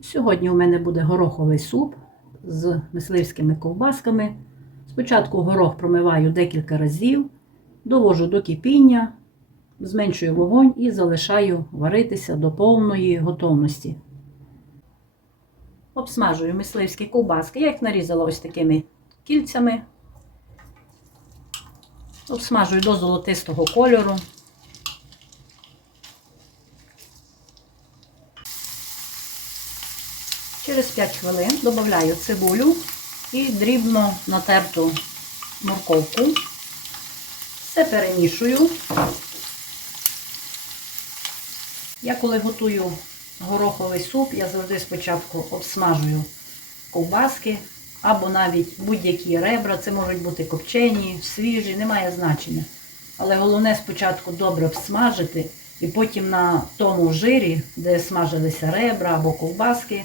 Сьогодні у мене буде гороховий суп з мисливськими ковбасками. Спочатку горох промиваю декілька разів, довожу до кипіння, зменшую вогонь і залишаю варитися до повної готовності. Обсмажую мисливські ковбаски. Я їх нарізала ось такими кільцями. Обсмажую до золотистого кольору. Через 5 хвилин додаю цибулю і дрібно натерту морковку. Все перемішую. Я коли готую гороховий суп, я завжди спочатку обсмажую ковбаски або навіть будь-які ребра. Це можуть бути копчені, свіжі, немає значення. Але головне спочатку добре обсмажити і потім на тому жирі, де смажилися ребра або ковбаски,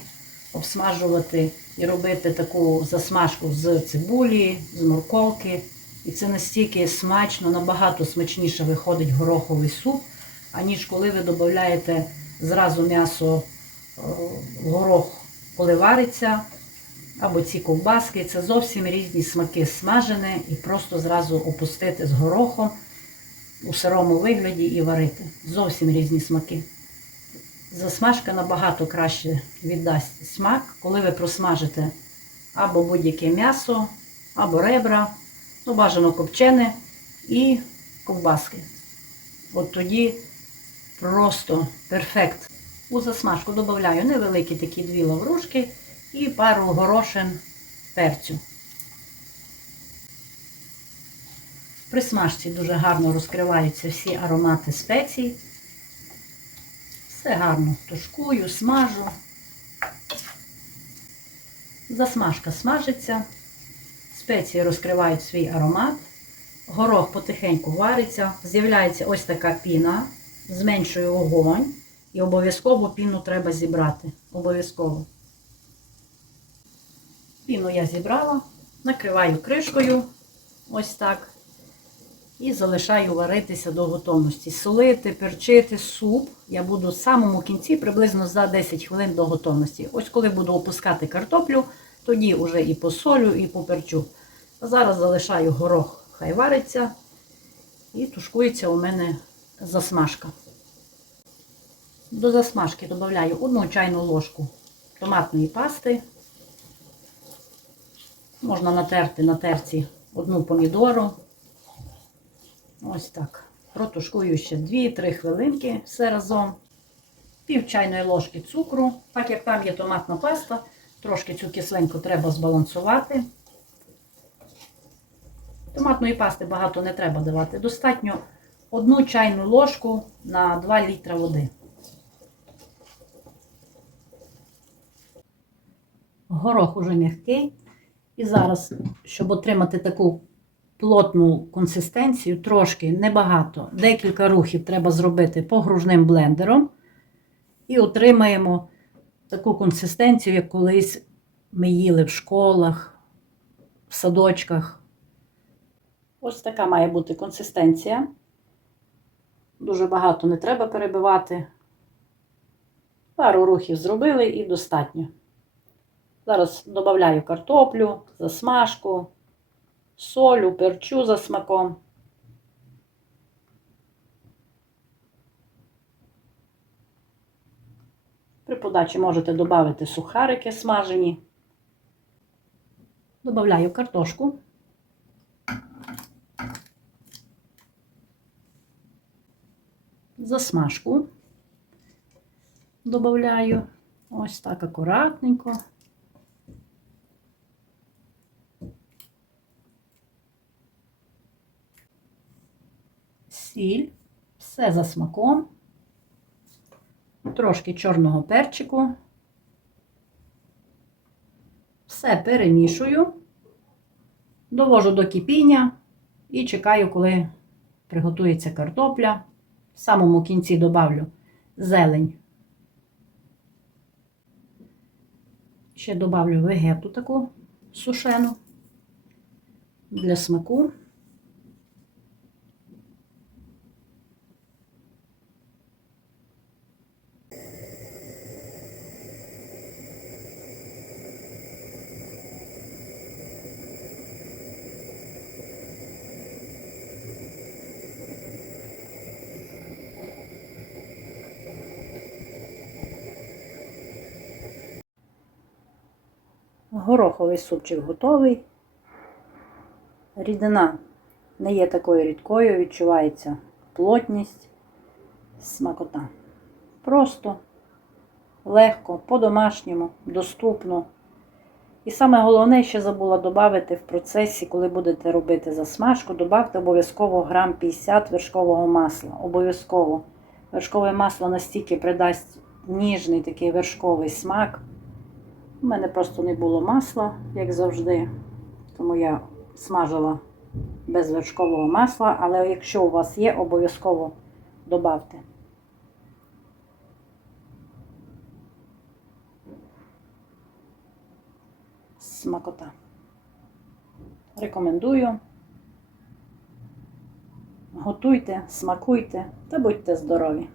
обсмажувати і робити таку засмажку з цибулі, з морковки. І це настільки смачно, набагато смачніше виходить гороховий суп, аніж коли ви додаєте зразу м'ясо е, в горох, коли вариться, або ці ковбаски. Це зовсім різні смаки смажене і просто зразу опустити з горохом у сирому вигляді і варити. Зовсім різні смаки. Засмажка набагато краще віддасть смак, коли ви просмажите або будь-яке м'ясо, або ребра, ну бажано копчене і ковбаски. От тоді просто перфект. У засмажку додаю невеликі такі дві лаврушки і пару горошин перцю. При смажці дуже гарно розкриваються всі аромати спецій. Все гарно тушкую, смажу. Засмажка смажиться, спеції розкривають свій аромат, горох потихеньку вариться, з'являється ось така піна, зменшую вогонь і обов'язково піну треба зібрати. Обов'язково. Піну я зібрала, накриваю кришкою, ось так. І залишаю варитися до готовності. Солити, перчити суп я буду в самому кінці, приблизно за 10 хвилин до готовності. Ось коли буду опускати картоплю, тоді вже і посолю, і поперчу. А зараз залишаю горох, хай вариться. І тушкується у мене засмажка. До засмажки додаю одну чайну ложку томатної пасти. Можна натерти на терці одну помідору. Ось так. Протушкую ще 2-3 хвилинки все разом. Пів чайної ложки цукру. Так як там є томатна паста, трошки цю кисленьку треба збалансувати. Томатної пасти багато не треба давати. Достатньо одну чайну ложку на 2 літра води. Горох уже м'який. І зараз, щоб отримати таку плотну консистенцію, трошки небагато, декілька рухів треба зробити погружним блендером. І отримаємо таку консистенцію, як колись ми їли в школах, в садочках. Ось така має бути консистенція. Дуже багато не треба перебивати. Пару рухів зробили і достатньо. Зараз додаю картоплю, засмажку солю, перчу за смаком. При подачі можете додати сухарики смажені. Добавляю картошку. Засмажку. Добавляю ось так акуратненько. Сіль, все за смаком, трошки чорного перчику. Все перемішую, довожу до кипіння і чекаю, коли приготується картопля. В самому кінці добавлю зелень. Ще добавлю вегету таку сушену для смаку. Гороховий супчик готовий. Рідина не є такою рідкою, відчувається плотність, смакота. Просто, легко, по-домашньому, доступно. І саме головне, що забула додати в процесі, коли будете робити засмажку, додавте обов'язково грам 50 вершкового масла. Обов'язково. Вершкове масло настільки придасть ніжний такий вершковий смак. У мене просто не було масла, як завжди, тому я смажила без вершкового масла, але якщо у вас є, обов'язково додавте. Смакота. Рекомендую. Готуйте, смакуйте та будьте здорові!